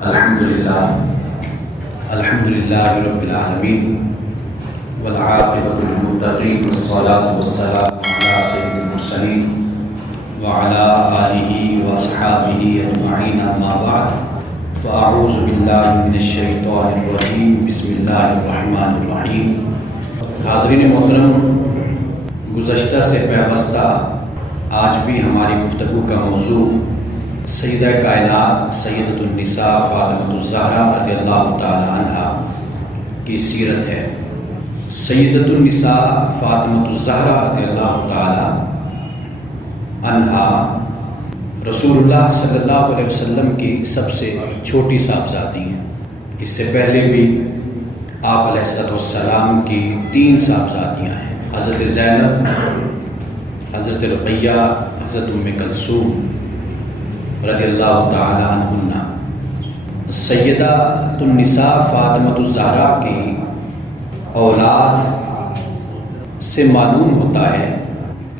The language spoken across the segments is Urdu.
الحمدللہ رب العالمین والعاقبۃ للمتقین والصلاة والسلام علی سید المرسلین وعلی آلہ واصحابہ اجمعین اما بعد فاعوذ باللہ من الشیطان الرجیم بسم اللہ الرحمن الرحیم۔ حاضرین محترم، گزشتہ سے پیوستہ آج بھی ہماری گفتگو کا موضوع سیدہ کائنات سیدۃ النساء فاطمۃ الزہرا رضی اللہ تعالی عنہا کی سیرت ہے۔ سیدۃ النساء فاطمۃ الزہرا رضی اللہ تعالی عنہا رسول اللہ صلی اللہ علیہ وسلم کی سب سے چھوٹی صاحبزادی ہیں۔ اس سے پہلے بھی آپ علیہ السلام کی 3 صاحبزادیاں ہیں، حضرت زینب، حضرت رقیہ، حضرت ام کلثوم رضی اللہ تعالی عنہن۔ سیدہ النساء فاطمۃ الزہرا کی اولاد سے معلوم ہوتا ہے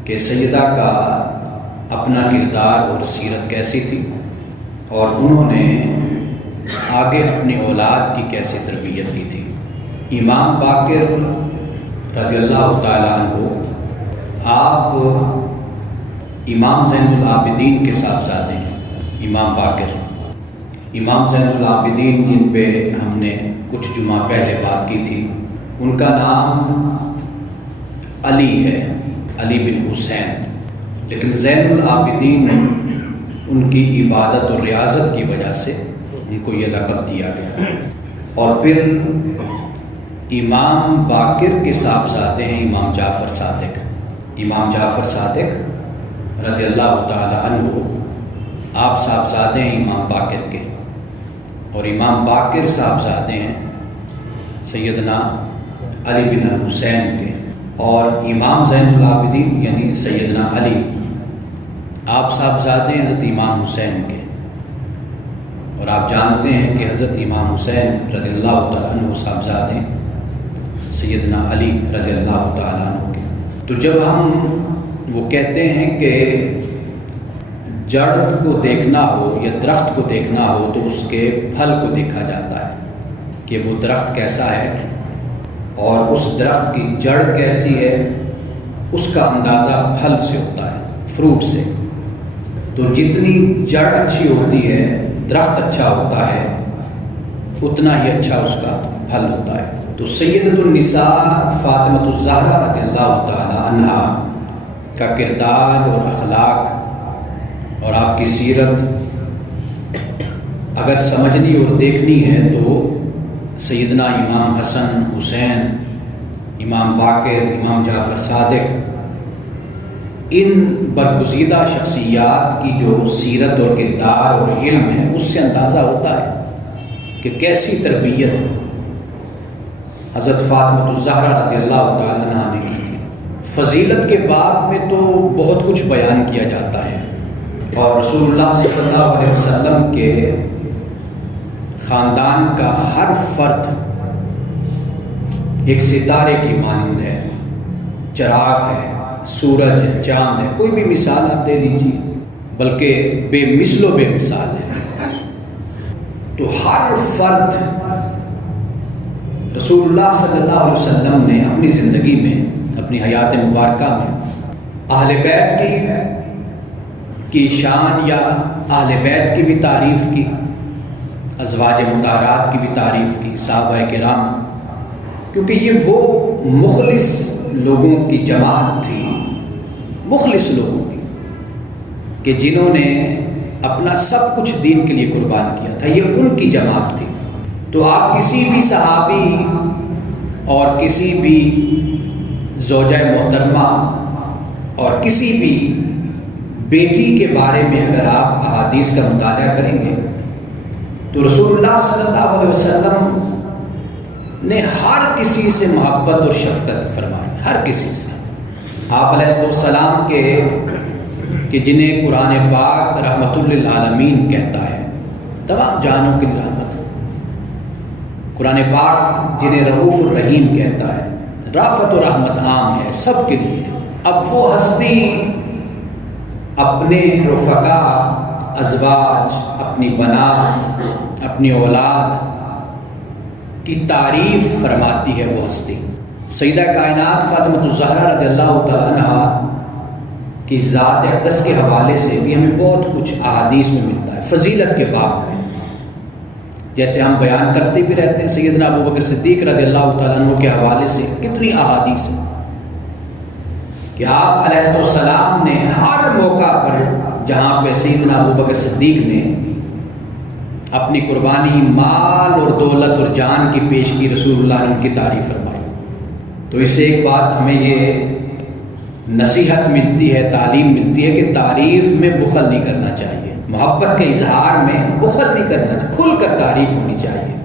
کہ سیدہ کا اپنا کردار اور سیرت کیسی تھی اور انہوں نے آگے اپنی اولاد کی کیسے تربیت کی تھی۔ امام باقر رضی اللہ تعالیٰ عنہ آپ امام زین العابدین کے صاحبزادے ہیں۔ امام باقر، امام زین العابدین جن پہ ہم نے کچھ جمعہ پہلے بات کی تھی، ان کا نام علی ہے، علی بن حسین، لیکن زین العابدین ان کی عبادت اور ریاضت کی وجہ سے ان کو یہ لقب دیا گیا۔ اور پھر امام باقر کے صاحبزادے ہیں امام جعفر صادق۔ امام جعفر صادق رضی اللہ تعالی عنہ آپ صاحبزادے ہیں امام باقر کے، اور امام باقر صاحبزادے ہیں سیدنا علی بن حسین کے، اور امام زین العابدین یعنی سیدنا علی آپ صاحبزادے ہیں حضرت امام حسین کے، اور آپ جانتے ہیں کہ حضرت امام حسین رضی اللہ تعالیٰ عنہ صاحبزادے ہیں سیدنا علی رضی اللہ تعالیٰ عنہ کے۔ تو جب ہم وہ کہتے ہیں کہ جڑ کو دیکھنا ہو یا درخت کو دیکھنا ہو تو اس کے پھل کو دیکھا جاتا ہے کہ وہ درخت کیسا ہے اور اس درخت کی جڑ کیسی ہے، اس کا اندازہ پھل سے ہوتا ہے، فروٹ سے۔ تو جتنی جڑ اچھی ہوتی ہے، درخت اچھا ہوتا ہے، اتنا ہی اچھا اس کا پھل ہوتا ہے۔ تو سیدۃ النساء فاطمۃ الزہرا رضی اللہ تعالی عنہا کا کردار اور اخلاق اور آپ کی سیرت اگر سمجھنی اور دیکھنی ہے تو سیدنا امام حسن، حسین، امام باقر، امام جعفر صادق، ان برگزیدہ شخصیات کی جو سیرت اور کردار اور علم ہے اس سے اندازہ ہوتا ہے کہ کیسی تربیت حضرت فاطمۃ الزہرا رضی اللہ تعالیٰ عنہا نے کی تھی۔ فضیلت کے باب میں تو بہت کچھ بیان کیا جاتا ہے، اور رسول اللہ صلی اللہ علیہ وسلم کے خاندان کا ہر فرد ایک ستارے کی مانند ہے، چراغ ہے، سورج ہے، چاند ہے، کوئی بھی مثال آپ دے لیجیے، بلکہ بے مثل و بے مثال ہے۔ تو ہر فرد رسول اللہ صلی اللہ علیہ وسلم نے اپنی زندگی میں، اپنی حیات مبارکہ میں اہل بیت کی شان یا اہل بیت کی بھی تعریف کی، ازواج مطہرات کی بھی تعریف کی، صحابہ کرام، کیونکہ یہ وہ مخلص لوگوں کی جماعت تھی، مخلص لوگوں کی، کہ جنہوں نے اپنا سب کچھ دین کے لیے قربان کیا تھا، یہ ان کی جماعت تھی۔ تو آپ کسی بھی صحابی اور کسی بھی زوجہ محترمہ اور کسی بھی بیٹی کے بارے میں اگر آپ احادیث کا مطالعہ کریں گے تو رسول اللہ صلی اللہ علیہ وسلم نے ہر کسی سے محبت اور شفقت فرمائی، ہر کسی سے۔ آپ علیہ السلام کہ جنہیں قرآن پاک رحمت للعالمین کہتا ہے، تمام جانوں کی رحمت، قرآن پاک جنہیں رؤوف الرحیم کہتا ہے، رافت و رحمت عام ہے، سب کے لیے۔ اب وہ ہستی اپنے رفقا، ازواج، اپنی بنات، اپنی اولاد کی تعریف فرماتی ہے وہ ہستی۔ سیدہ کائنات فاطمہ الزہرا رضی اللہ تعالیٰ عنہ کی ذات اقدس کے حوالے سے بھی ہمیں بہت کچھ احادیث میں ملتا ہے، فضیلت کے باب میں، جیسے ہم بیان کرتے بھی رہتے ہیں۔ سیدنا ابو بکر صدیق رضی اللہ تعالیٰ عنہ کے حوالے سے کتنی احادیث ہیں کہ آپ علیہ السلام نے ہر موقع پر جہاں پہ سیدنا ابو بکر صدیق نے اپنی قربانی مال اور دولت اور جان کی پیش کی، رسول اللہ نے ان کی تعریف فرمائی۔ تو اس سے ایک بات ہمیں یہ نصیحت ملتی ہے، تعلیم ملتی ہے کہ تعریف میں بخل نہیں کرنا چاہیے، محبت کے اظہار میں بخل نہیں کرنا چاہیے، کھل کر تعریف ہونی چاہیے۔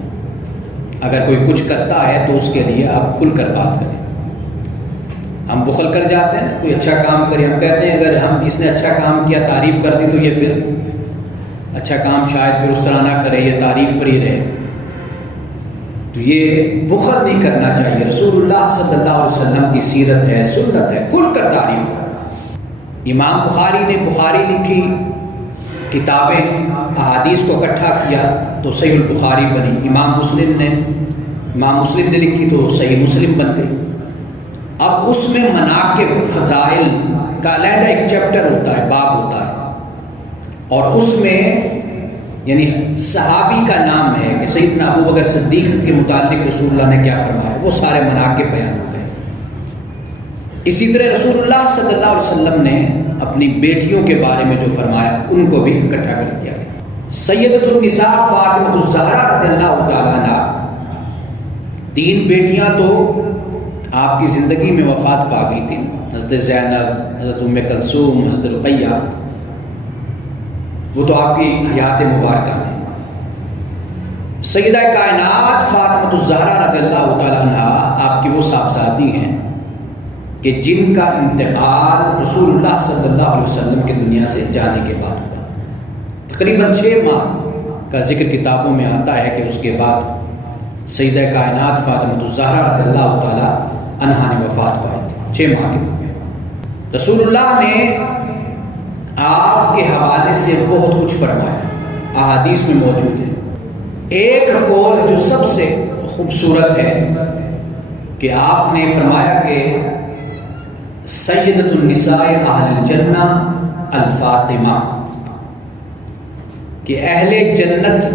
اگر کوئی کچھ کرتا ہے تو اس کے لیے آپ کھل کر بات کریں۔ ہم بخل کر جاتے ہیں نا، کوئی اچھا کام کرے، ہم کہتے ہیں اگر ہم اس نے اچھا کام کیا تعریف کر دی تو یہ پھر اچھا کام شاید پھر اس طرح نہ کرے، یہ تعریف پر ہی رہے، تو یہ بخل نہیں کرنا چاہیے۔ رسول اللہ صلی اللہ علیہ وسلم کی سیرت ہے، سنت ہے، کھل کر تعریف کرنا۔ امام بخاری نے بخاری لکھی، کتابیں احادیث کو اکٹھا کیا تو صحیح البخاری بنی۔ امام مسلم نے لکھی تو صحیح مسلم بن گئی۔ اب اس میں مناقب فضائل کا علیحدہ ایک چیپٹر ہوتا ہے، باب ہوتا ہے، اور اس میں یعنی صحابی کا نام ہے کہ سیدنا ابو بکر صدیق کے متعلق رسول اللہ نے کیا فرمایا، وہ سارے مناقب بیان ہو گئے۔ اسی طرح رسول اللہ صلی اللہ علیہ وسلم نے اپنی بیٹیوں کے بارے میں جو فرمایا ان کو بھی اکٹھا کر دیا گیا۔ سیدۃ النساء فاطمہ الزہرا رضی اللہ تعالیٰ عنہ، 3 بیٹیاں تو آپ کی زندگی میں وفات پا گئی تھیں، حضرت زینب، حضرت ام کلثوم، حضرت رقیہ، وہ تو آپ کی حیات مبارکہ ہے۔ سیدہ کائنات فاطمہ الزہرا رضی اللہ تعالیٰ عنہ آپ کی وہ صاحبزادی ہیں کہ جن کا انتقال رسول اللہ صلی اللہ علیہ وسلم کی دنیا سے جانے کے بعد ہوا۔ تقریباً 6 ماہ کا ذکر کتابوں میں آتا ہے کہ اس کے بعد سیدہ کائنات فاطمہ الزہرا رضی اللہ تعالیٰ عنہا نے وفات پائی تھی، 6 ماہ کے بعد۔ رسول اللہ نے آپ کے حوالے سے بہت کچھ فرمایا، احادیث میں موجود ہے۔ ایک قول جو سب سے خوبصورت ہے کہ آپ نے فرمایا کہ سیدۃ النساء اہل الجنہ الفاطمہ، کہ اہل جنت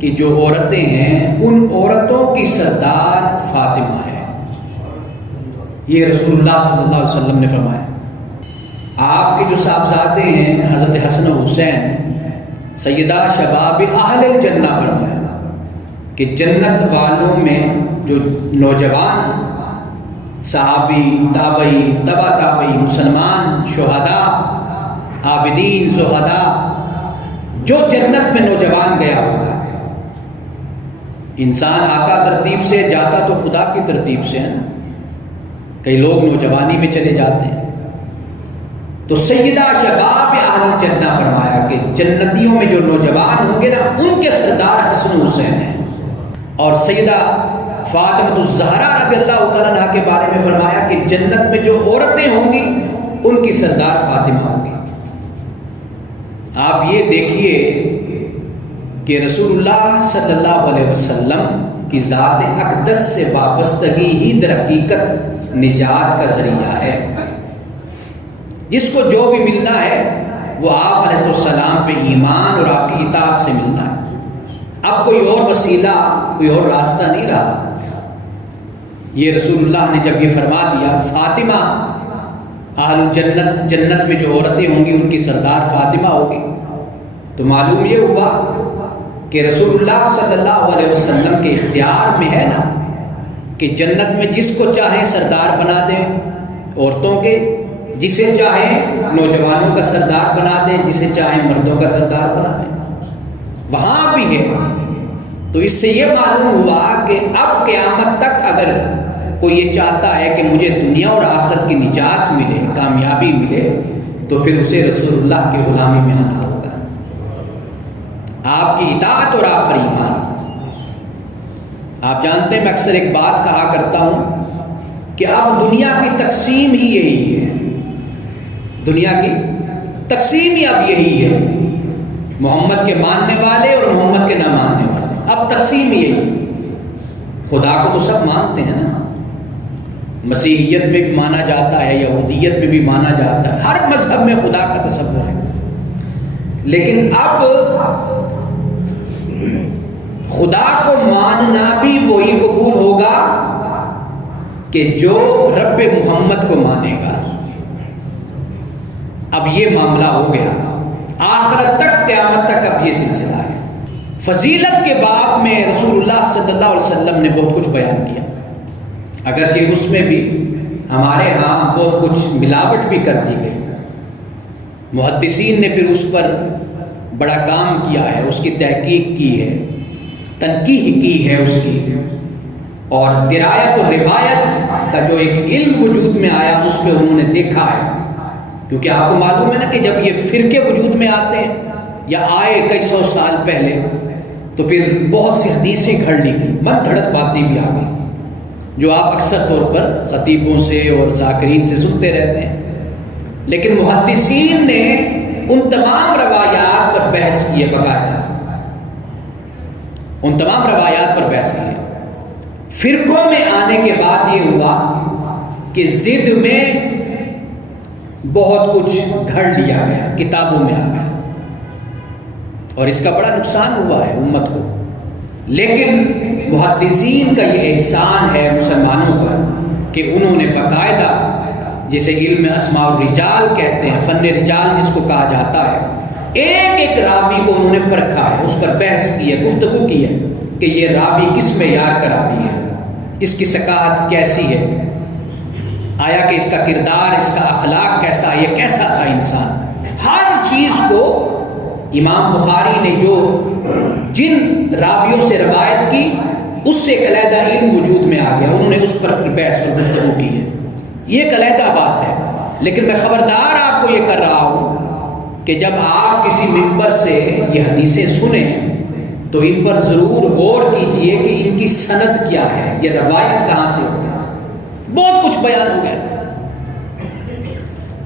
کی جو عورتیں ہیں ان عورتوں کی سردار فاطمہ ہے۔ یہ رسول اللہ صلی اللہ علیہ وسلم نے فرمایا۔ آپ کے جو صاحبزادے ہیں حضرت حسن و حسین، سیدہ شباب اہل الجنہ فرمایا کہ جنت والوں میں جو نوجوان صحابی، تابعی، تبع تابعی، مسلمان، شہداء، عابدین، زہداء، جو جنت میں نوجوان گیا ہوگا۔ انسان آتا ترتیب سے، جاتا تو خدا کی ترتیب سے ہے نا، کئی لوگ نوجوانی میں چلے جاتے ہیں۔ تو سیدہ شباب اہل الجنہ فرمایا کہ جنتیوں میں جو نوجوان ہوں گے نا ان کے سردار حسن حسین ہیں۔ اور سیدہ فاطمہ الزہرا رضی اللہ تعالیٰ عنہ کے بارے میں فرمایا کہ جنت میں جو عورتیں ہوں گی ان کی سردار فاطمہ ہوں گی۔ آپ یہ دیکھیے کہ رسول اللہ صلی اللہ علیہ وسلم کی ذات اقدس سے وابستگی ہی در حقیقت نجات کا ذریعہ ہے۔ جس کو جو بھی ملنا ہے وہ آپ علیہ السلام پہ ایمان اور آپ کی اطاعت سے ملنا ہے۔ اب کوئی اور وسیلہ، کوئی اور راستہ نہیں رہا۔ یہ رسول اللہ نے جب یہ فرما دیا فاطمہ اہل الجنت، جنت میں جو عورتیں ہوں گی ان کی سردار فاطمہ ہوگی، تو معلوم یہ ہوا کہ رسول اللہ صلی اللہ علیہ وسلم کے اختیار میں ہے نا کہ جنت میں جس کو چاہیں سردار بنا دیں عورتوں کے، جسے چاہیں نوجوانوں کا سردار بنا دیں، جسے چاہیں مردوں کا سردار بنا دیں، وہاں بھی ہے۔ تو اس سے یہ معلوم ہوا کہ اب قیامت تک اگر کوئی یہ چاہتا ہے کہ مجھے دنیا اور آخرت کی نجات ملے، کامیابی ملے، تو پھر اسے رسول اللہ کی غلامی میں آنا ہوگا، آپ کی اطاعت اور آپ پر ایمان۔ آپ جانتے ہیں میں اکثر ایک بات کہا کرتا ہوں کہ اب دنیا کی تقسیم ہی یہی ہے، دنیا کی تقسیم ہی اب یہی ہے محمد کے ماننے والے اور محمد کے نہ ماننے والے. اب تقسیم یہی ہے. خدا کو تو سب مانتے ہیں نا، مسیحیت میں بھی مانا جاتا ہے، یہودیت میں بھی مانا جاتا ہے، ہر مذہب میں خدا کا تصور ہے. لیکن اب خدا کو ماننا بھی وہی قبول ہوگا کہ جو رب محمد کو مانے گا. اب یہ معاملہ ہو گیا، آخرت تک، قیامت تک اب یہ سلسلہ ہے. فضیلت کے باب میں رسول اللہ صلی اللہ علیہ وسلم نے بہت کچھ بیان کیا، اگرچہ اس میں بھی ہمارے ہاں بہت کچھ ملاوٹ بھی کر دی گئی. محدثین نے پھر اس پر بڑا کام کیا ہے، اس کی تحقیق کی ہے، تنقیح کی ہے اس کی، اور درایت و روایت کا جو ایک علم وجود میں آیا اس پہ انہوں نے دیکھا ہے. کیونکہ آپ کو معلوم ہے نا کہ جب یہ فرقے وجود میں آتے ہیں یا آئے کئی سو سال پہلے تو پھر بہت سی حدیثیں گھڑ لی گئی، من گھڑت باتیں بھی آ گئی جو آپ اکثر طور پر خطیبوں سے اور ذاکرین سے سنتے رہتے ہیں. لیکن محدثین نے ان تمام روایات پر بحث کی ہے، باقاعدہ ان تمام روایات پر بحث کی ہے. فرقوں میں آنے کے بعد یہ ہوا کہ ضد میں بہت کچھ گھڑ لیا گیا، کتابوں میں آ گیا، اور اس کا بڑا نقصان ہوا ہے امت کو. لیکن محدثین کا یہ احسان ہے مسلمانوں پر کہ انہوں نے باقاعدہ، جسے علم اسماء الرجال کہتے ہیں، فن رجال جس کو کہا جاتا ہے، ایک ایک راوی کو انہوں نے پرکھا ہے، اس پر بحث کی ہے، گفتگو کی ہے کہ یہ راوی کس معیار کا راوی ہے، اس کی ثقافت کیسی ہے، آیا کہ اس کا کردار، اس کا اخلاق کیسا ہے، یہ کیسا تھا انسان. ہر چیز کو امام بخاری نے جو جن راویوں سے روایت کی اس سے ایک علیحدہ علم وجود میں آ گیا، انہوں نے اس پر بحث اور گفتگو کی ہے. یہ ایک علیحدہ بات ہے. لیکن میں خبردار آپ کو یہ کر رہا ہوں کہ جب آپ کسی ممبر سے یہ حدیثیں سنیں تو ان پر ضرور غور کیجئے کہ ان کی سند کیا ہے، یہ روایت کہاں سے ہوتی ہے. بہت کچھ بیان ہو گیا.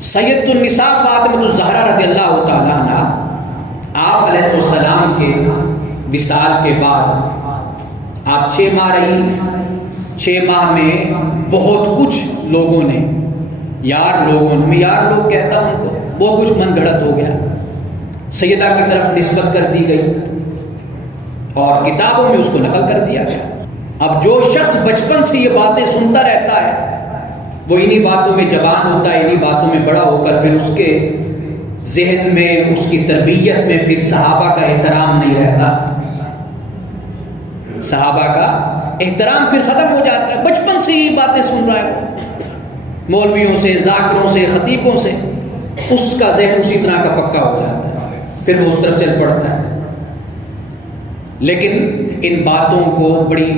سید النساء فاطمہ الزہرا رضی اللہ تعالیٰ عنہ، آپ علیہ السلام کے وصال کے بعد آپ 6 ماہ رہی. 6 ماہ میں بہت کچھ لوگوں نے، میں یار لوگ کہتا ہوں ان کو، بہت کچھ من گھڑت ہو گیا، سیدہ کی طرف نسبت کر دی گئی اور کتابوں میں اس کو نقل کر دیا گیا. اب جو شخص بچپن سے یہ باتیں سنتا رہتا ہے وہ انہی باتوں میں جوان ہوتا ہے، انہی باتوں میں بڑا ہو کر پھر اس کے ذہن میں، اس کی تربیت میں پھر صحابہ کا احترام نہیں رہتا. صحابہ کا احترام پھر ختم ہو جاتا ہے. بچپن سے یہ باتیں سن رہا ہے مولویوں سے، ذاکروں سے، خطیبوں سے، اس کا ذہن اسی طرح کا پکا ہو جاتا ہے، پھر وہ اس طرف چل پڑتا ہے. لیکن ان باتوں کو بڑی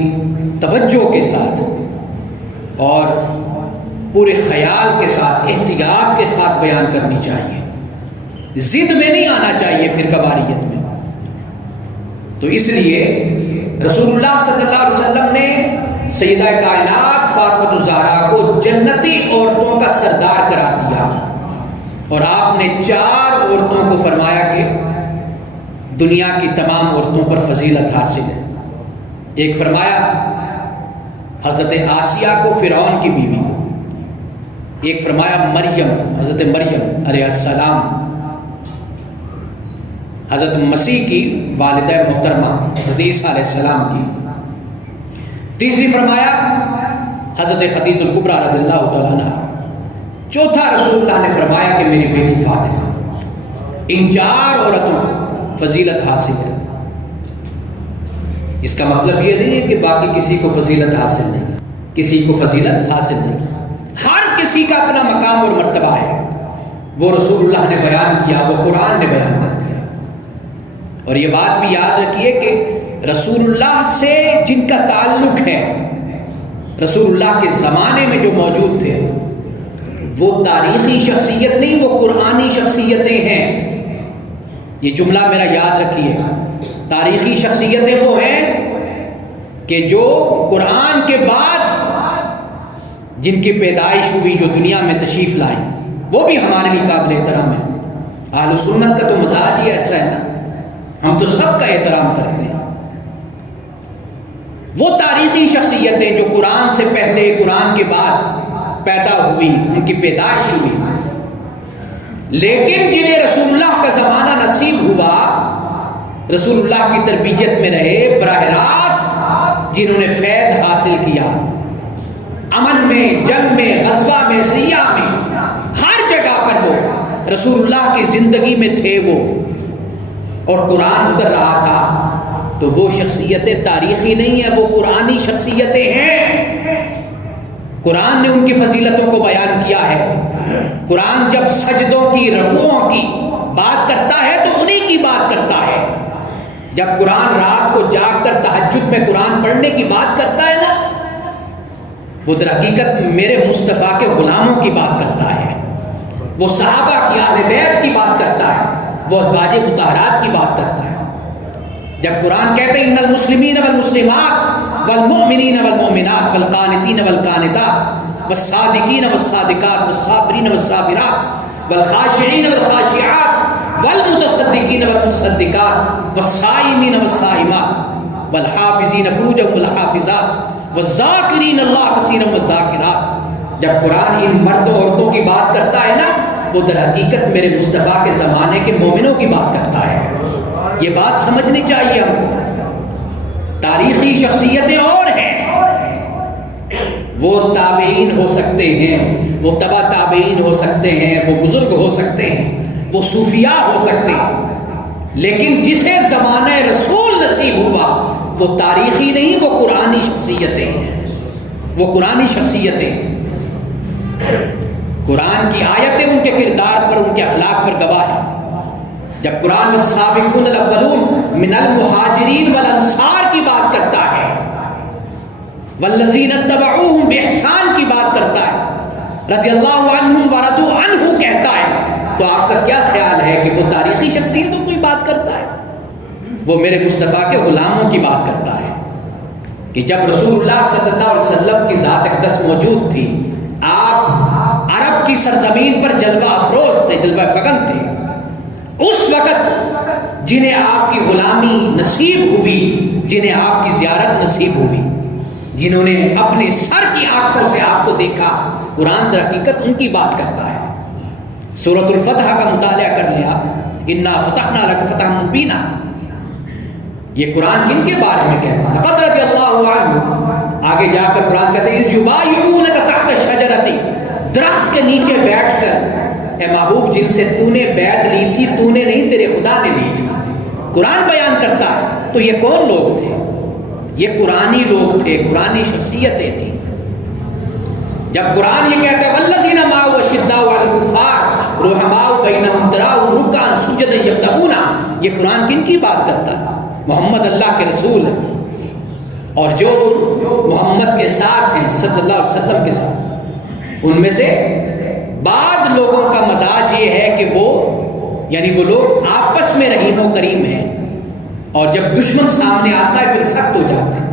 توجہ کے ساتھ اور پورے خیال کے ساتھ، احتیاط کے ساتھ بیان کرنی چاہیے. ضد میں نہیں آنا چاہیے فرقہ واریت میں. تو اس لیے رسول اللہ صلی اللہ علیہ وسلم نے سیدہ کائنات فاطمہ الزہرا کو جنتی عورتوں کا سردار قرار دیا، اور آپ نے 4 عورتوں کو فرمایا کہ دنیا کی تمام عورتوں پر فضیلت حاصل ہے. ایک فرمایا حضرت آسیہ کو، فرعون کی بیوی کو. ایک فرمایا مریم کو، حضرت مریم علیہ السلام، حضرت مسیح کی والدہ محترمہ حضرت عیسیٰ علیہ السلام کی. تیسری فرمایا حضرت خدیجہ الکبریٰ رضی اللہ تعالیٰ عنہ. چوتھا رسول اللہ نے فرمایا کہ میری بیٹی فاطمہ. ان 4 عورتوں کو فضیلت حاصل ہے. اس کا مطلب یہ نہیں ہے کہ باقی کسی کو فضیلت حاصل نہیں، کسی کو فضیلت حاصل نہیں. ہر کسی کا اپنا مقام اور مرتبہ ہے. وہ رسول اللہ نے بیان کیا، وہ قرآن نے بیان کر دیا. اور یہ بات بھی یاد رکھیے کہ رسول اللہ سے جن کا تعلق ہے، رسول اللہ کے زمانے میں جو موجود تھے، وہ تاریخی شخصیت نہیں، وہ قرآنی شخصیتیں ہیں. یہ جملہ میرا یاد رکھیے. تاریخی شخصیتیں وہ ہیں کہ جو قرآن کے بعد جن کی پیدائش ہوئی، جو دنیا میں تشریف لائیں، وہ بھی ہمارے لیے قابل احترام ہے. اہل سنت کا تو مزاج ہی ایسا ہے نا ہم تو سب کا احترام کرتے ہیں۔ وہ تاریخی شخصیتیں جو قرآن سے پہلے قرآن کے بعد پیدا ہوئی، ان کی پیدائش ہوئی، لیکن جنہیں رسول اللہ کا زمانہ نصیب ہوا، رسول اللہ کی تربیت میں رہے، براہ راست جنہوں نے فیض حاصل کیا، امن میں، جنگ میں، غزوہ میں، سیاح میں، ہر جگہ پر وہ رسول اللہ کی زندگی میں تھے وہ، اور قرآن اتر رہا تھا، تو وہ شخصیتیں تاریخی نہیں ہیں، وہ قرآنی شخصیتیں ہیں۔ قرآن نے ان کی فضیلتوں کو بیان کیا ہے۔ قرآن جب سجدوں کی، رکوعوں کی بات کرتا ہے تو انہی کی بات کرتا ہے۔ جب قرآن رات کو جاگ کر تہجد میں قرآن پڑھنے کی بات کرتا ہے نا، وہ در حقیقت میرے مصطفیٰ کے غلاموں کی بات کرتا ہے، وہ صحابہ کی، اہل بیت کی بات کرتا ہے، وہ ازواج مطہرات کی بات کرتا ہے۔ جب قرآن کہتے ہیں ان المسلمین والمسلمات والمؤمنین والمؤمنات والقانتین والقانتات والصادقین والصادقات والصابرین والصابرات والخاشعین والخاشعات والمتصدقین والمتصدقات والصائمین والصائمات والحافظین فروجهم والحافظات والذاکرین اللہ کثیرا والذاکرات، جب قرآن ان مرد و عورتوں کی بات کرتا ہے نا، وہ در حقیقت میرے مصطفیٰ کے زمانے کے مومنوں کی بات کرتا ہے۔ یہ بات سمجھنی چاہیے ہم کو۔ تاریخی شخصیتیں اور ہیں، وہ تابعین ہو سکتے ہیں، وہ تبع تابعین ہو سکتے ہیں، وہ بزرگ ہو سکتے ہیں، وہ صوفیاء ہو سکتے ہیں، لیکن جسے زمانہ رسول نصیب ہوا وہ تاریخی نہیں، وہ قرآنی شخصیتیں ہیں، وہ قرآنی شخصیتیں۔ قرآن کی آیتیں ان کے کردار پر، ان کے اخلاق پر گواہ ہیں۔ جب قرآن والسابقون الاولون من المہاجرین والانصار کی بات کرتا ہے، والذین اتبعوہم باحسان کی بات کرتا ہے، رضی اللہ عنہم ورضوا عنہ کہتا ہے، تو آپ کا کیا خیال ہے کہ وہ تاریخی شخصیتوں کی بات کرتا ہے؟ وہ میرے مصطفیٰ کے غلاموں کی بات کرتا ہے کہ جب رسول اللہ صلی اللہ علیہ وسلم کی ذات اقدس موجود تھی، آپ عرب کی سرزمین پر جلوہ افروز تھے، جلوہ فگن تھے، اس وقت جنہیں آپ کی غلامی نصیب ہوئی، جنہیں آپ کی زیارت نصیب ہوئی، جنہوں نے اپنے سر کی آنکھوں سے آپ کو دیکھا، قرآن در حقیقت ان کی بات کرتا ہے۔ سورۃ الفتح کا مطالعہ کر لیا، انا فتحنا لک فتحا مبینا، یہ قرآن کن کے بارے میں کہتا ہے؟ لقد رضی اللہ عنہ، آگے جا کر قرآن کہتے ہیں اذ یبایعونک تحت الشجرۃ، درخت کے نیچے بیٹھ کر، اے محبوب جن سے تو نے بیعت لی تھی تو نے نہیں، تیرے خدا نے لی تھی۔ قرآن بیان کرتا ہے تو یہ کون لوگ تھے؟ یہ قرآنی لوگ تھے، قرآنی شخصیتیں تھیں۔ جب قرآن یہ کہتا ہے والذین معه اشداء علی الکفار رحماء بینہم تراہم رکعا سجدا یبتغون، یہ قرآن کن کی بات کرتا ہے؟ محمد اللہ کے رسول ہیں، اور جو محمد کے ساتھ ہیں صلی اللہ علیہ وسلم کے ساتھ، ان میں سے بعض لوگوں کا مزاج یہ ہے کہ وہ، یعنی وہ لوگ آپس میں رحیم و کریم ہیں، اور جب دشمن سامنے آتا ہے پھر سخت ہو جاتے ہیں،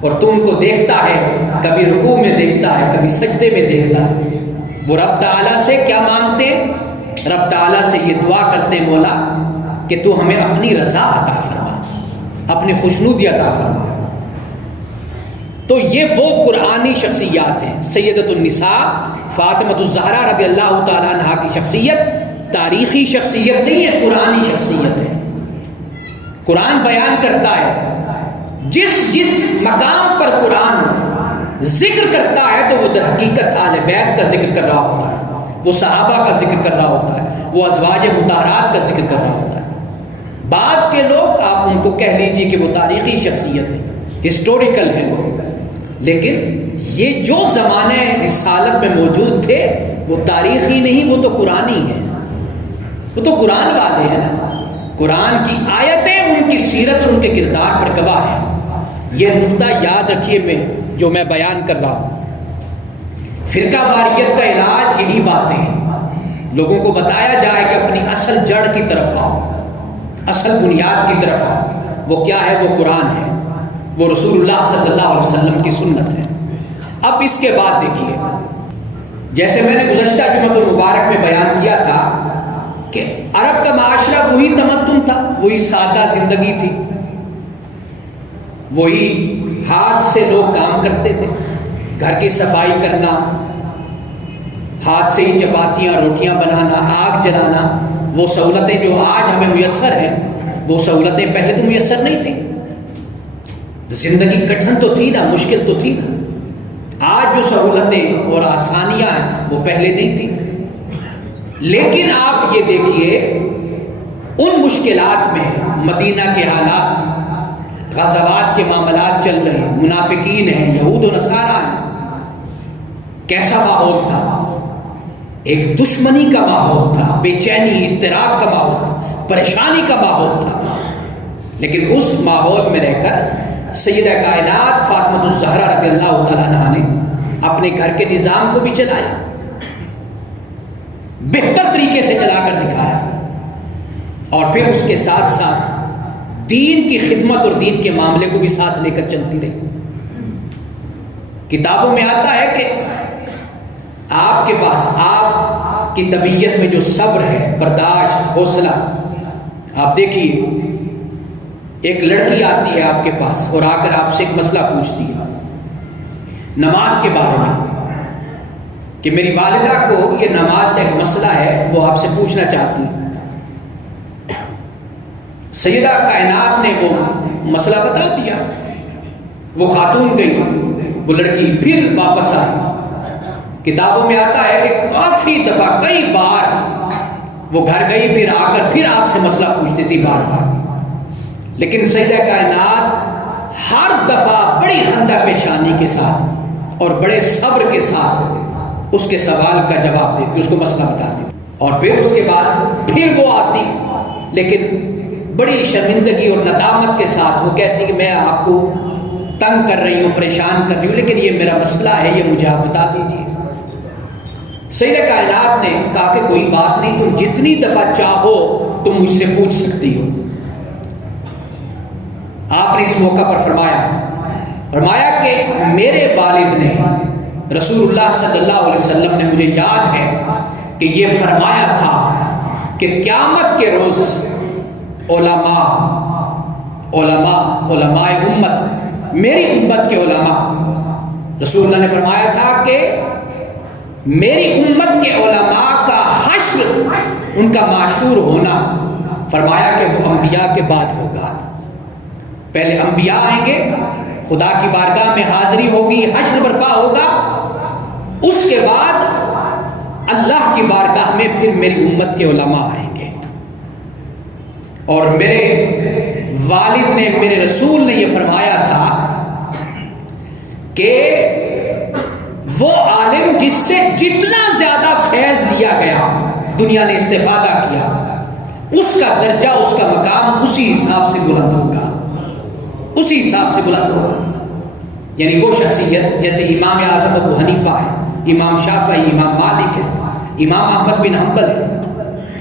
اور تو ان کو دیکھتا ہے، کبھی رکوع میں دیکھتا ہے، کبھی سجدے میں دیکھتا ہے، وہ رب تعالیٰ سے کیا مانگتے؟ رب تعالیٰ سے یہ دعا کرتے مولا کہ تو ہمیں اپنی رضا عطا فرما، اپنی خوشنودی عطا فرما۔ تو یہ وہ قرآنی شخصیات ہیں۔ سیدۃ النساء فاطمۃ الزہرا رضی اللہ تعالیٰ عنہا کی شخصیت تاریخی شخصیت نہیں ہے، قرآنی شخصیت ہے۔ قرآن بیان کرتا ہے، جس مقام پر قرآن ذکر کرتا ہے تو وہ در حقیقت اہل بیت کا ذکر کر رہا ہوتا ہے، وہ صحابہ کا ذکر کر رہا ہوتا ہے، وہ ازواج مطہرات کا ذکر کر رہا ہوتا ہے۔ بعد کے لوگ آپ ان کو کہہ لیجیے کہ وہ تاریخی شخصیت ہے، ہسٹوریکل ہے وہ، لیکن یہ جو زمانے رسالت میں موجود تھے وہ تاریخی نہیں، وہ تو قرآنی ہے، وہ تو قرآن والے ہیں نا۔ قرآن کی آیتیں ان کی سیرت اور ان کے کردار پر گواہ ہیں۔ یہ نقطہ یاد رکھیے جو میں بیان کر رہا ہوں۔ فرقہ واریت کا علاج یہی باتیں ہیں، لوگوں کو بتایا جائے کہ اپنی اصل جڑ کی طرف آؤ، اصل بنیاد کی طرف آؤ۔ وہ کیا ہے؟ وہ قرآن ہے، وہ رسول اللہ صلی اللہ علیہ وسلم کی سنت ہے۔ اب اس کے بعد دیکھیے، جیسے میں نے گزشتہ جمعۃ المبارک میں بیان کیا تھا کہ عرب کا معاشرہ وہی تمدن تھا، وہی سادہ زندگی تھی، وہی ہاتھ سے لوگ کام کرتے تھے، گھر کی صفائی کرنا، ہاتھ سے ہی چپاتیاں روٹیاں بنانا، آگ جلانا، وہ سہولتیں جو آج ہمیں میسر ہیں وہ سہولتیں پہلے تو میسر نہیں تھیں۔ زندگی کٹھن تو تھی نا، مشکل تو تھی نا۔ آج جو سہولتیں اور آسانیاں ہیں وہ پہلے نہیں تھی۔ لیکن آپ یہ دیکھیے ان مشکلات میں مدینہ کے حالات، غزوات کے معاملات چل رہے ہیں، منافقین ہیں، یہود و نصارہ ہیں، کیسا ماحول تھا؟ ایک دشمنی کا ماحول تھا، بے چینی، اضطراب کا ماحول تھا، پریشانی کا ماحول تھا۔ لیکن اس ماحول میں رہ کر سیدہ کائنات فاطمہ الزہرا رضی اللہ تعالیٰ عنہا نے اپنے گھر کے نظام کو بھی چلایا، بہتر طریقے سے چلا کر دکھایا، اور پھر اس کے ساتھ ساتھ دین کی خدمت اور دین کے معاملے کو بھی ساتھ لے کر چلتی رہی۔ کتابوں میں آتا ہے کہ آپ کے پاس، آپ کی طبیعت میں جو صبر ہے، برداشت، حوصلہ، آپ دیکھیے ایک لڑکی آتی ہے آپ کے پاس اور آ کر آپ سے ایک مسئلہ پوچھتی ہے نماز کے بارے میں، کہ میری والدہ کو یہ نماز کا ایک مسئلہ ہے، وہ آپ سے پوچھنا چاہتی ہے۔ سیدہ کائنات نے وہ مسئلہ بتا دیا، وہ خاتون گئی، وہ لڑکی پھر واپس آئی۔ کتابوں میں آتا ہے کہ کافی دفعہ، کئی بار وہ گھر گئی، پھر آ کر پھر آپ سے مسئلہ پوچھتی تھی بار بار۔ لیکن سیدہ کائنات ہر دفعہ بڑی خندہ پیشانی کے ساتھ اور بڑے صبر کے ساتھ اس کے سوال کا جواب دیتی، اس کو مسئلہ بتاتی، اور پھر اس کے بعد پھر وہ آتی، لیکن بڑی شرمندگی اور ندامت کے ساتھ وہ کہتی کہ میں آپ کو تنگ کر رہی ہوں، پریشان کر رہی ہوں، لیکن یہ میرا مسئلہ ہے، یہ مجھے آپ بتا دیجیے۔ سیدہ کائنات نے کہا کہ کوئی بات نہیں، تم جتنی دفعہ چاہو تم مجھ سے پوچھ سکتی ہو۔ آپ نے اس موقع پر فرمایا کہ میرے والد نے، رسول اللہ صلی اللہ علیہ وسلم نے، مجھے یاد ہے کہ یہ فرمایا تھا کہ قیامت کے روز علماء امت، میری امت کے علماء، رسول اللہ نے فرمایا تھا کہ میری امت کے علماء کا حشر، ان کا معشور ہونا، فرمایا کہ وہ انبیاء کے بعد ہوگا۔ پہلے انبیاء آئیں گے، خدا کی بارگاہ میں حاضری ہوگی، حشر برپا ہوگا، اس کے بعد اللہ کی بارگاہ میں پھر میری امت کے علماء آئیں گے۔ اور میرے والد نے، میرے رسول نے یہ فرمایا تھا کہ وہ عالم جس سے جتنا زیادہ فیض لیا گیا، دنیا نے استفادہ کیا، اس کا درجہ، اس کا مقام اسی حساب سے بلند ہوگا، اسی حساب سے بلند ہوگا۔ یعنی وہ شخصیت جیسے امام اعظم ابو حنیفہ ہے، امام شافعی، امام مالک ہے، امام احمد بن حنبل ہے،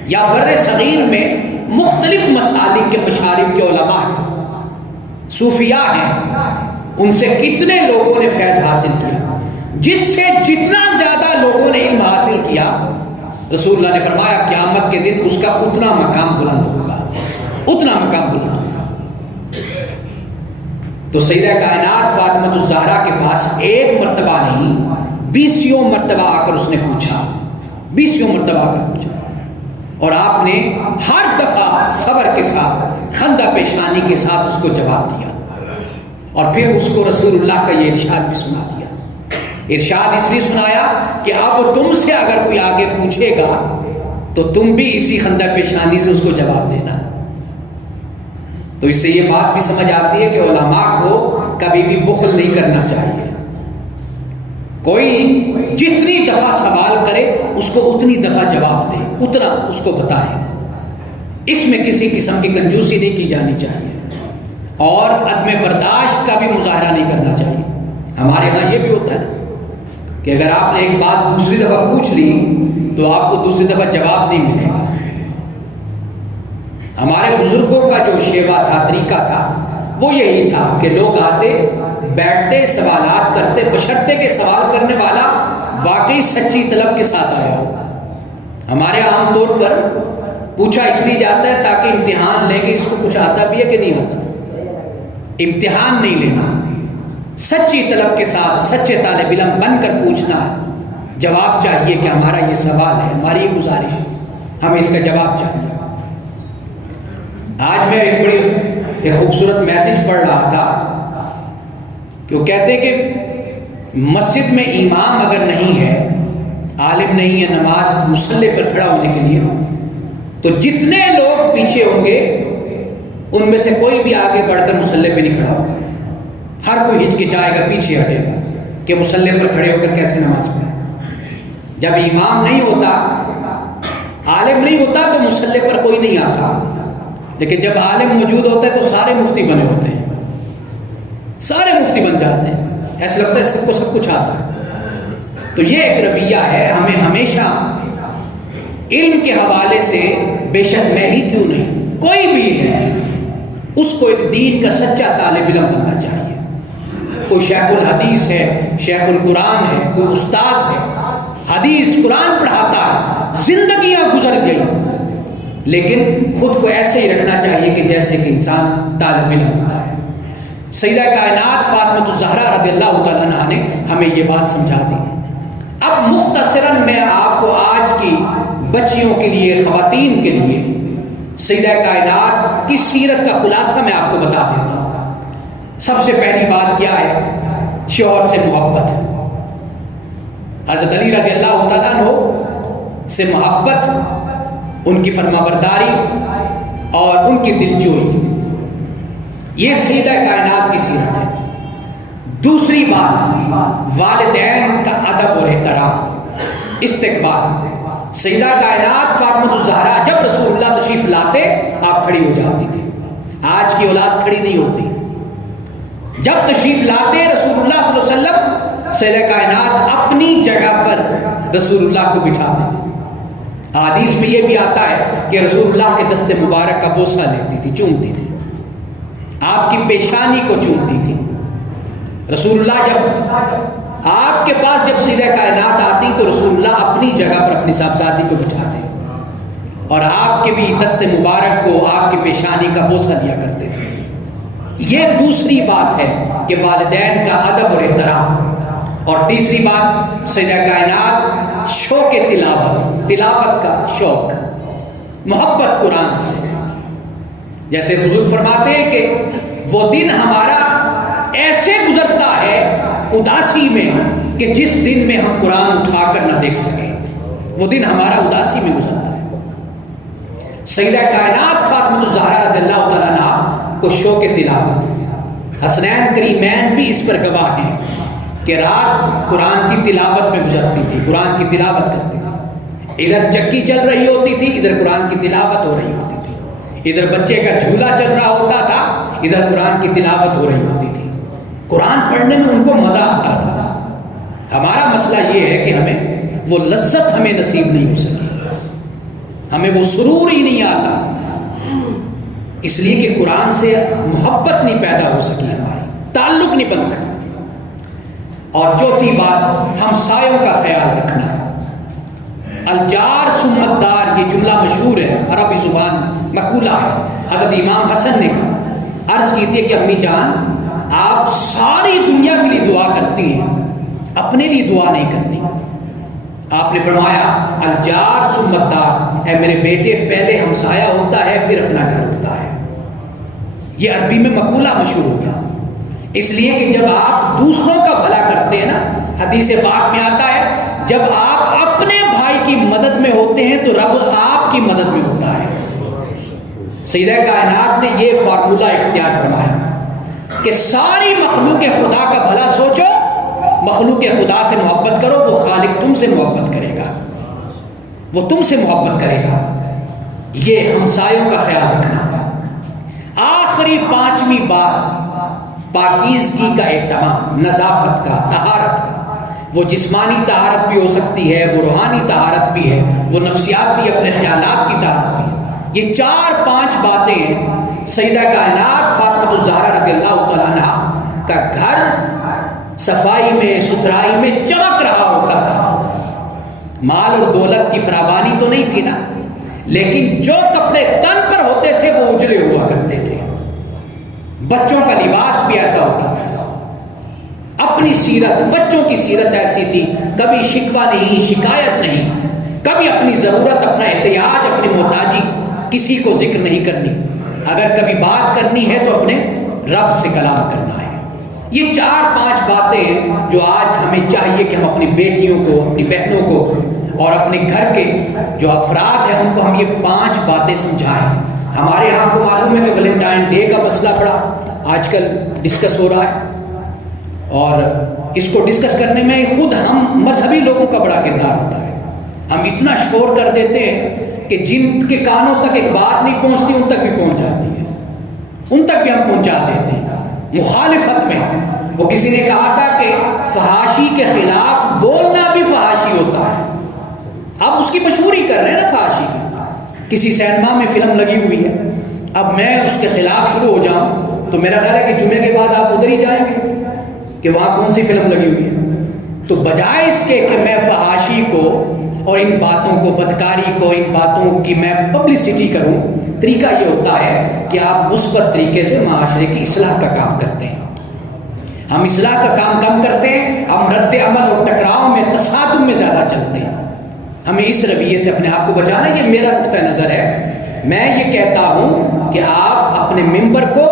یا بر صغیر میں مختلف مسالک کے مشارب کے علماء ہیں، صوفیاء ہیں، ان سے کتنے لوگوں نے فیض حاصل کیا، جس سے جتنا زیادہ لوگوں نے علم حاصل کیا، رسول اللہ نے فرمایا قیامت کے دن اس کا اتنا مقام بلند ہوگا، اتنا مقام بلند ہوگا۔ تو سیدہ کائنات فاطمہ الزہرا کے پاس ایک مرتبہ نہیں، 20 مرتبہ آ کر اس نے پوچھا، 20 مرتبہ آ کر پوچھا، اور آپ نے ہر دفعہ صبر کے ساتھ، خندہ پیشانی کے ساتھ اس کو جواب دیا، اور پھر اس کو رسول اللہ کا یہ ارشاد بھی سنا دیا۔ ارشاد اس لیے سنایا کہ اب تم سے اگر کوئی آگے پوچھے گا تو تم بھی اسی خندہ پیشانی سے اس کو جواب دینا۔ تو اس سے یہ بات بھی سمجھ آتی ہے کہ علماء کو کبھی بھی بخل نہیں کرنا چاہیے، کوئی جتنی دفعہ سوال کرے اس کو اتنی دفعہ جواب دے، اتنا اس کو بتائیں، اس میں کسی قسم کی کنجوسی نہیں کی جانی چاہیے، اور عدم برداشت کا بھی مظاہرہ نہیں کرنا چاہیے۔ ہمارے ہاں یہ بھی ہوتا ہے کہ اگر آپ نے ایک بات دوسری دفعہ پوچھ لی تو آپ کو دوسری دفعہ جواب نہیں ملے گا۔ ہمارے بزرگوں کا جو شیوا تھا، طریقہ تھا، وہ یہی تھا کہ لوگ آتے، بیٹھتے، سوالات کرتے، بشرطے کے سوال کرنے والا واقعی سچی طلب کے ساتھ آیا ہو۔ ہمارے عام طور پر پوچھا اس لیے جاتا ہے تاکہ امتحان لے کہ اس کو کچھ آتا بھی ہے کہ نہیں آتا. امتحان نہیں لینا، سچی طلب کے ساتھ سچے طالب علم بن کر پوچھنا ہے. جواب چاہیے کہ ہمارا یہ سوال ہے، ہماری یہ گزارش ہے، ہمیں اس کا جواب چاہیے. آج میں ایک خوبصورت میسج پڑھ رہا تھا کہ وہ کہتے کہ مسجد میں امام اگر نہیں ہے، عالم نہیں ہے نماز مصلی پر کھڑا ہونے کے لیے، تو جتنے لوگ پیچھے ہوں گے ان میں سے کوئی بھی آگے بڑھ کر مصلی پہ نہیں کھڑا ہوگا. ہر کوئی ہچکچائے گا، پیچھے ہٹے گا کہ مصلی پر کھڑے ہو کر کیسے نماز پڑھیں. جب امام نہیں ہوتا، عالم نہیں ہوتا تو مصلی پر کوئی نہیں آتا، لیکن جب عالم موجود ہوتا ہے تو سارے مفتی بنے ہوتے ہیں، سارے مفتی بن جاتے ہیں. ایسا لگتا ہے سب کو سب کچھ آتا ہے. تو یہ ایک رویہ ہے. ہمیں ہمیشہ علم کے حوالے سے، بے شک میں ہی کیوں نہیں، کوئی بھی ہے، اس کو ایک دین کا سچا طالب علم بننا چاہیے. کوئی شیخ الحدیث ہے، شیخ القرآن ہے، کوئی استاذ ہے، حدیث قرآن پڑھاتا ہے، زندگیاں گزر گئی، لیکن خود کو ایسے ہی رکھنا چاہیے کہ جیسے کہ انسان طالب علم ہوتا ہے. سیدہ کائنات فاطمہ الزہرا رضی اللہ تعالیٰ عنہا نے ہمیں یہ بات سمجھا دی. اب مختصراً میں آپ کو آج کی بچیوں کے لیے، خواتین کے لیے سیدہ کائنات کی سیرت کا خلاصہ میں آپ کو بتا دیتا ہوں. سب سے پہلی بات کیا ہے؟ شوہر سے محبت. حضرت علی رضی اللہ تعالیٰ عنہ سے محبت، ان کی فرمانبرداری اور ان کی دلجوئی، یہ سیدہ کائنات کی سیرت ہے. دوسری بات، والدین کا ادب اور احترام، استقبال. سیدہ کائنات فاطمہ الزہرا جب رسول اللہ تشریف لاتے آپ کھڑی ہو جاتی تھی. آج کی اولاد کھڑی نہیں ہوتی. جب تشریف لاتے رسول اللہ صلی اللہ علیہ وسلم، سیدہ کائنات اپنی جگہ پر رسول اللہ کو بٹھاتی تھی. حدیث میں یہ بھی آتا ہے کہ رسول اللہ کے دست مبارک کا بوسہ لیتی تھی، چومتی تھی، آپ کی پیشانی کو چومتی تھی. رسول اللہ جب آپ کے پاس جب سیدہ کائنات آتی تو رسول اللہ اپنی جگہ پر اپنی صاحبزادی کو بٹھاتے اور آپ کے بھی دست مبارک کو، آپ کی پیشانی کا بوسہ دیا کرتے تھے. یہ دوسری بات ہے کہ والدین کا ادب اور احترام. اور تیسری بات، سیدہ کائنات شوق تلاوت، تلاوت کا شوق، محبت قرآن سے. جیسے بزرگ فرماتے ہیں کہ وہ دن ہمارا ایسے گزرتا ہے اداسی میں کہ جس دن میں ہم قرآن اٹھا کر نہ دیکھ سکیں، وہ دن ہمارا اداسی میں گزرتا ہے. سیدہ کائنات فاطمہ الزہرا رضی اللہ تعالیٰ عنہا کو شوق تلاوت. حسنین کریمین بھی اس پر گواہ ہیں کہ رات قرآن کی تلاوت میں گزرتی تھی، قرآن کی تلاوت کرتی تھی. ادھر چکی چل رہی ہوتی تھی، ادھر قرآن کی تلاوت ہو رہی ہوتی تھی. ادھر بچے کا جھولا چل رہا ہوتا تھا، ادھر قرآن کی تلاوت ہو رہی ہوتی تھی. قرآن پڑھنے میں ان کو مزہ آتا تھا. ہمارا مسئلہ یہ ہے کہ ہمیں وہ لذت ہمیں نصیب نہیں ہو سکی، ہمیں وہ سرور ہی نہیں آتا، اس لیے کہ قرآن سے محبت نہیں پیدا ہو سکی، ہماری تعلق نہیں بن سکا. اور چوتھی بات، ہمسایوں کا خیال رکھنا. الجار ثم الدار، یہ جملہ مشہور ہے، عربی زبان میں مقولہ ہے. حضرت امام حسن نے عرض کی تھی کہ امی جان آپ ساری دنیا کے لیے دعا کرتی ہیں، اپنے لیے دعا نہیں کرتی. آپ نے فرمایا الجار ثم الدار، اے میرے بیٹے پہلے ہمسایہ ہوتا ہے پھر اپنا گھر ہوتا ہے. یہ عربی میں مقولہ مشہور ہو گیا، اس لیے کہ جب آپ دوسروں کا بھلا کرتے ہیں نا، حدیث پاک میں آتا ہے جب آپ اپنے بھائی کی مدد میں ہوتے ہیں تو رب آپ کی مدد میں ہوتا ہے. سیدہ کائنات نے یہ فارمولہ اختیار فرمایا کہ ساری مخلوق خدا کا بھلا سوچو، مخلوق خدا سے محبت کرو، وہ خالق تم سے محبت کرے گا، وہ تم سے محبت کرے گا. یہ ہمسایوں کا خیال رکھنا. آخری پانچویں بات، پاکیزگی کا اہتمام، نظافت کا، طہارت کا. وہ جسمانی طہارت بھی ہو سکتی ہے، وہ روحانی طہارت بھی ہے، وہ نفسیاتی اپنے خیالات کی طہارت بھی ہے. یہ 4-5 باتیں ہیں. سیدہ کائنات فاطمہ الزہرا رضی اللہ تعالیٰ عنہا کا گھر صفائی میں، ستھرائی میں چمک رہا ہوتا تھا. مال اور دولت کی فراوانی تو نہیں تھی نا، لیکن جو کپڑے تن پر ہوتے تھے وہ اجرے ہوا کرتے تھے. بچوں کا لباس بھی ایسا ہوتا تھا. اپنی سیرت، بچوں کی سیرت ایسی تھی، کبھی شکوہ نہیں، شکایت نہیں، کبھی اپنی ضرورت، اپنا احتیاج، اپنی محتاجی کسی کو ذکر نہیں کرنی. اگر کبھی بات کرنی ہے تو اپنے رب سے کلام کرنا ہے. یہ 4-5 باتیں جو آج ہمیں چاہیے کہ ہم اپنی بیٹیوں کو، اپنی بہنوں کو اور اپنے گھر کے جو افراد ہیں ان کو ہم یہ 5 باتیں سمجھائیں. ہمارے یہاں کو معلوم ہے کہ ویلنٹائن ڈے کا مسئلہ بڑا آج کل ڈسکس ہو رہا ہے، اور اس کو ڈسکس کرنے میں خود ہم مذہبی لوگوں کا بڑا کردار ہوتا ہے. ہم اتنا شور کر دیتے ہیں کہ جن کے کانوں تک ایک بات نہیں پہنچتی ان تک بھی پہنچ جاتی ہے، ان تک بھی ہم پہنچا دیتے ہیں مخالفت میں. وہ کسی نے کہا تھا کہ فحاشی کے خلاف بولنا بھی فحاشی ہوتا ہے. اب اس کی مشہوری کر رہے ہیں نا فحاشی کی. کسی سینما میں فلم لگی ہوئی ہے، اب میں اس کے خلاف شروع ہو جاؤں تو میرا خیال ہے کہ جمعے کے بعد آپ ادھر ہی جائیں گے کہ وہاں کون سی فلم لگی ہوئی ہے. تو بجائے اس کے کہ میں فحاشی کو اور ان باتوں کو، بدکاری کو، ان باتوں کی میں پبلسٹی کروں، طریقہ یہ ہوتا ہے کہ آپ مثبت طریقے سے معاشرے کی اصلاح کا کام کرتے ہیں. ہم اصلاح کا کام کم کرتے ہیں، ہم رد عمل اور ٹکراؤ میں، تصادم میں زیادہ چلتے ہیں. ہمیں اس رویے سے اپنے آپ کو بچانا. یہ میرا نقطہ نظر ہے. میں یہ کہتا ہوں کہ آپ اپنے ممبر کو،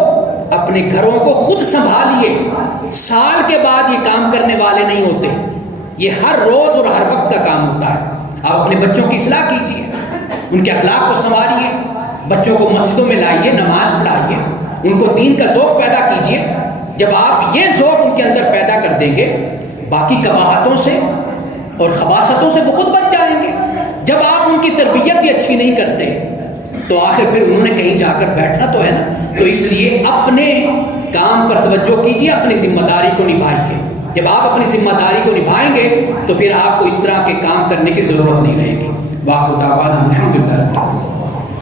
اپنے گھروں کو خود سنبھالیے. سال کے بعد یہ کام کرنے والے نہیں ہوتے، یہ ہر روز اور ہر وقت کا کام ہوتا ہے. آپ اپنے بچوں کی اصلاح کیجیے، ان کے اخلاق کو سنواریے، بچوں کو مسجدوں میں لائیے، نماز پڑھائیے، ان کو دین کا ذوق پیدا کیجیے. جب آپ یہ ذوق ان کے اندر پیدا کر دیں گے، باقی قباحتوں سے اور خباثتوں سے وہ خود بچ جائیں گے. جب آپ ان کی تربیت ہی اچھی نہیں کرتے تو آخر پھر انہوں نے کہیں جا کر بیٹھنا تو ہے نا. تو اس لیے اپنے کام پر توجہ کیجیے، اپنی ذمہ داری کو نبھائیے. جب آپ اپنی ذمہ داری کو نبھائیں گے تو پھر آپ کو اس طرح کے کام کرنے کی ضرورت نہیں رہے گی. واخر دعوانا الحمدللہ.